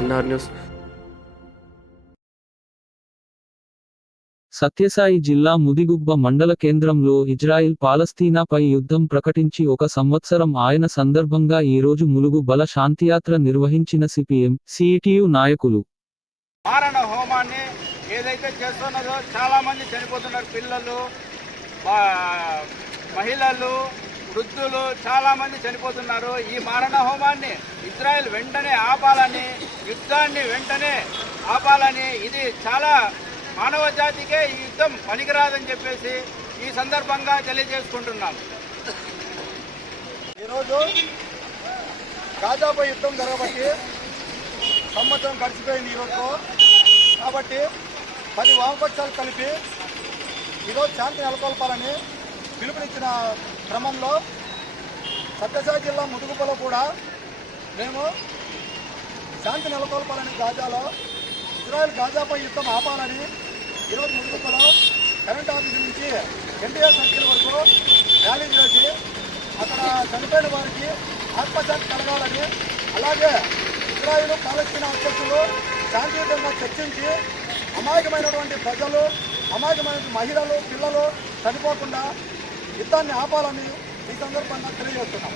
NR news. Sathya Sai జిల్లా ముదిగుబ్బ మండల కేంద్రంలో ఇజ్రాయిల్ పాలస్తీనాపై యుద్ధం ప్రకటించి ఒక సంవత్సరం ఆయన సందర్భంగా ఈరోజు ములుగు బల శాంతియాత్ర నిర్వహించిన సిపిఎం సిఇటియు నాయకులు. మారణ హోమాన్ని ఏదైతే చేస్తున్నదో చాలా మంది చనిపోతున్నారు. పిల్లలు మహిళలు వృద్ధులు చాలా మంది చనిపోతున్నారు. ఈ మారణ హోమాన్ని ఇజ్రాయెల్ వెంటనే ఆపాలని యుద్ధాన్ని వెంటనే ఆపాలని ఇది చాలా మానవ జాతికే ఈ యుద్ధం పనికిరాదని చెప్పేసి ఈ సందర్భంగా తెలియజేసుకుంటున్నాను. ఈరోజు గాజాపై యుద్ధం జరగబట్టి సంవత్సరం గడిచిపోయింది ఈరోజు కాబట్టి పది వామపక్షాలు కలిపి ఈరోజు శాంతి నెలకొల్పాలని పిలుపునిచ్చిన క్రమంలో సత్యసాయి జిల్లా ముదుగుపలో కూడా మేము శాంతి నెలకొల్పాలని గాజాలో ఇజ్రాయెల్ గాజాపై యుద్ధం ఆపాలని ఈరోజు ముదుగుపలో కరెంట్ ఆఫీస్ నుంచి ఎన్టీఆర్ సర్కిల్ వరకు ర్యాలీ చేసి అక్కడ చనిపోయిన వారికి ఆత్మశాంతి కలగాలని అలాగే ఇజ్రాయిల్ పాలస్తీనా అధ్యక్షులు శాంతియుతంగా చర్చించి అమాయకమైనటువంటి ప్రజలు అమాయకమైన మహిళలు పిల్లలు చనిపోకుండా యుద్ధాన్ని ఆపాలని ఈ సందర్భంగా తెలియజేస్తున్నాం.